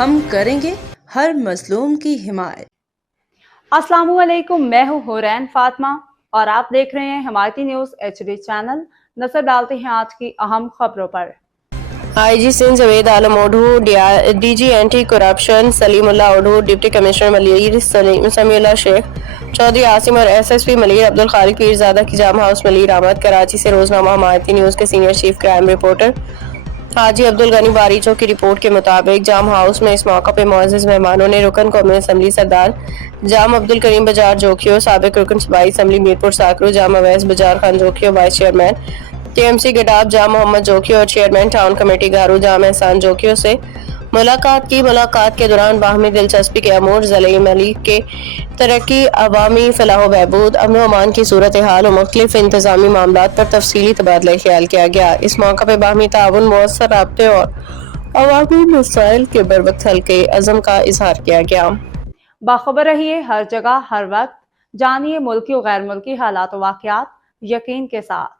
ہم کریں گے ہر مظلوم کی حمایت۔ السلام علیکم، میں ہوں حورین فاطمہ اور آپ دیکھ رہے ہیں حمایتی نیوز HD چینل۔ نظر ڈالتے ہیں آج کی اہم خبروں پر۔ IG سندھ جاوید عالم اوڈھو، DG اینٹی کرپشن سلیم اللہ اوڈھو، ڈپٹی کمشنر ملیر سمیع اللہ شیخ، چودھری عاصم اور SSP ملیر عبدالخالق پیرزادہ کی جام ہاؤس ملیر آمد۔ کراچی سے روزنامہ حمایتی نیوز کے سینئر چیف کرائم رپورٹر حاجی عبدالغنی باریچو کی رپورٹ کے مطابق جام ہاؤس میں اس موقع پہ معزز مہمانوں نے رکن قومی اسمبلی سردار جام عبدالکریم بجار جوکھیو، سابق رکن صوبائی اسمبلی میرپور ساکرو جام Owais Bijar Khan جوکھیو، vice chairman TMC گڈاب جام محمد جوکھیو اور چیئرمین ٹاؤن کمیٹی گارو جام احسان جوکھیو سے ملاقات کی۔ ملاقات کے دوران باہمی دلچسپی کے امور، ضلعی ملک کے ترقی، عوامی فلاح و بہبود، امن و امان کی صورتحال اور مختلف انتظامی معاملات پر تفصیلی تبادلہ خیال کیا گیا۔ اس موقع پہ باہمی تعاون، مؤثر رابطے اور عوامی مسائل کے بروقت حل کے عزم کا اظہار کیا گیا۔ باخبر رہیے ہر جگہ ہر وقت، جانیے ملکی و غیر ملکی حالات و واقعات یقین کے ساتھ۔